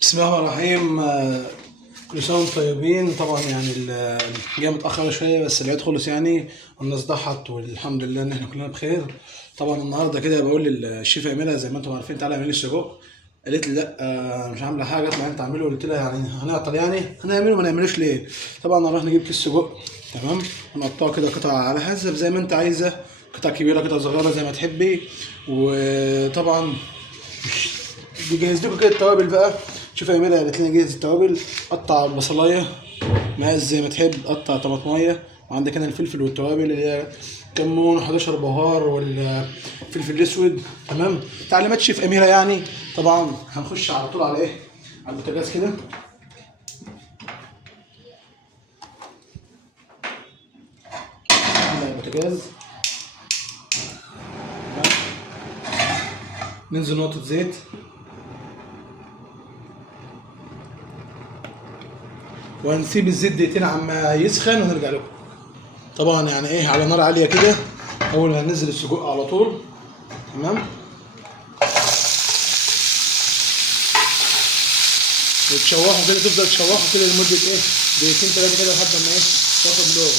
بسم الله الرحمن الرحيم. كل سنة وانتم طيبين. طبعا يعني جاي متأخر شوية بس العيد خلص يعني والناس ضحت والحمد لله ان احنا كلنا بخير. طبعا النهارده كده بقول للشيف اعملها زي ما انتم عارفين، تعالى اعملي لي السجق. قالت لي لا، مش عامله حاجه، اطلع انت اعمله. قلت لها يعني هنعطل يعني هنعمله ما نعملوش ليه؟ طبعا نروح نجيب كيس سجق، تمام، ونقطعه كده قطع على حسب زي ما انت عايزه، قطع كبيره قطع صغيره زي ما تحبي. وطبعا بيجهز لكم كده التوابل بقى. شوف يا اميره قالت لنا جهز التوابل، قطع بصلايه مقاس زي ما تحب، قطع طماطمايه، وعندك هنا الفلفل والتوابل اللي هي كمون 11 بهار والفلفل الاسود، تمام. تعليمات شيف اميره يعني. طبعا هنخش على طول على ايه، على البوتاجاز كده. على البوتاجاز ننزل نقطه زيت، وهنسيب الزيت دقيقتين عما يسخن ونرجع لكم. طبعا يعني ايه، على نار عاليه كده. اول ما هننزل السجق على طول، تمام، وتشوحوا كده، تفضل تشوحوا كده لمده ايه، دقيقتين ثلاثه كده لحد ما ايه، تاخد لون.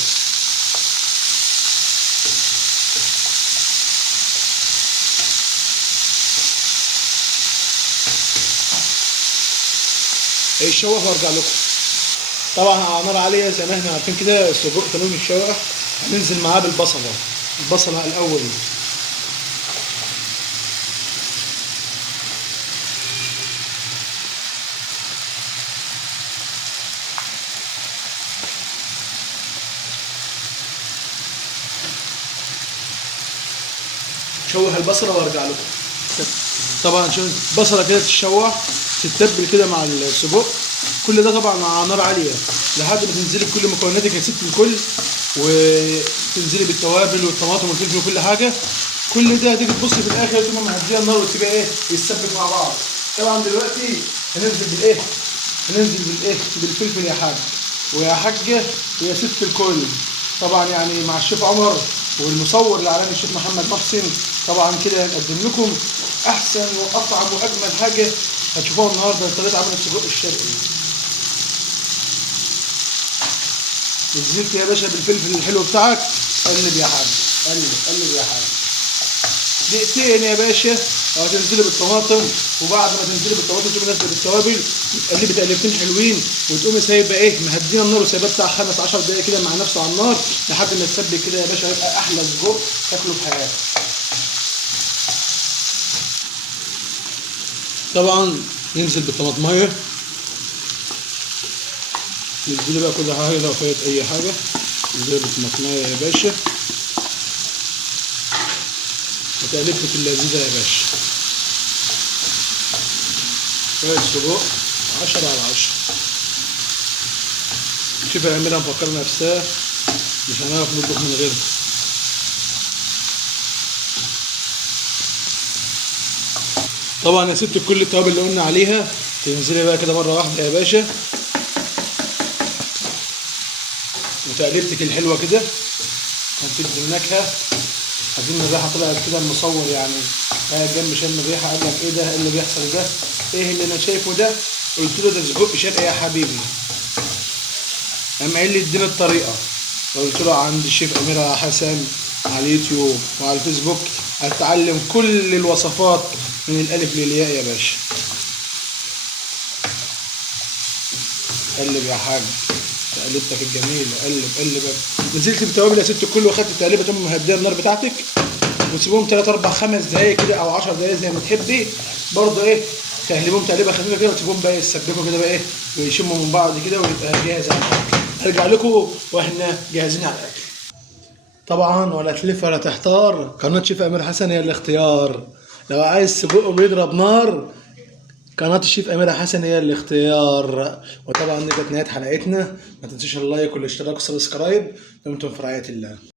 يتشوح وارجع لكم. طبعا على نار عاليه زي ما احنا عارفين كده، السجق تمام يتشوح. هننزل معاه بالبصله، البصله الاول. شوح البصله وارجع لكم. طبعا شوف البصله كده تتشوح، تتبل كده مع السجق. كل ده طبعا على نار عاليه لحد ما تنزلي بكل مكوناتك يا ست الكل، وتنزلي بالتوابل والطماطم والفلفل وكل حاجه. كل ده هتيجي تبص في الاخر تقوم معديه النار وتسيبها ايه، يتسبك مع بعض. طبعا دلوقتي هننزل بالايه، هننزل بالايه، بالفلفل يا حاج ويا حاجه ويا ست الكل. طبعا يعني مع الشيف عمر والمصور الاعلامي الشيف محمد محسن. طبعا كده هنقدم لكم احسن واطعم واجمل حاجه هتشوفوها النهارده، طريقه عمل السجق الشرقي. نزلت يا باشا بالفلفل الحلو بتاعك، قلب يا حاج، قلب قلب يا حاج. دقيقتين يا باشا وهتنزلي بالطماطم. وبعد ما تنزلي بالطماطم تقومي نازله بالتوابل وتقلبي تقلبتين حلوين، وتقومي سايبه ايه، مهديه النار وسايباه بتاع 15 دقايق كده مع نفسه على النار لحد ما يتسبك كده يا باشا. هيبقى احلى سجق تاكله في حياتك. طبعا ننزل بالطماطمايه، ننزلي بقى كل حاجه لو فيت اي حاجه، ننزلي بالطماطمايه يا باشا وتقلبت اللذيذه يا باشا. شوية سجق 10/10. شوف يعملها مفكرة نفسها مش هنعرف نطبخ من غيرها. طبعا يا ست كل التوابل اللي قلنا عليها تنزلي بقى كده مرة واحدة يا باشا، وتقليبتك الحلوة كده هتدي النكهة. عايزين الريحة طلعت كده، المصور يعني قاعد جنب شم الريحة قال لك ايه ده، ايه اللي بيحصل ده، ايه اللي انا شايفه ده؟ قلت له ده سجق شرقي يا حبيبي. قام قايل لي اديني الطريقة. قلت له عند الشيف أميرة حسن على اليوتيوب وعلى الفيسبوك، هتتعلم كل الوصفات من الألف للياء يا باشا. قلب يا حاج تقلبتك الجميلة، قلب قلب. نزلت بالتوابل يا ست الكل واخدت التقليبة، تقوم مهديه النار بتاعتك وتسيبهم 3 4 5 دقايق كده او 10 دقايق زي ما تحبي. برضه ايه، تقلبهم تقليبه خفيفه كده وتسيبهم بقى يتسبكوا كده بقى ايه، ويشموا من بعض كده ويبقى جاهز على الاكل. هرجع لكم واحنا جاهزين على الاكل. طبعا ولا تلف ولا تحتار، قناه شيف امير حسن هي الاختيار. لو عايز سجق بيضرب نار، قناة الشيف أميرة حسن هي الاختيار. وطبعا دي كانت نهاية حلقتنا. ما تنسوش اللايك والاشتراك والسبسكرايب. دمتم في رعاية الله.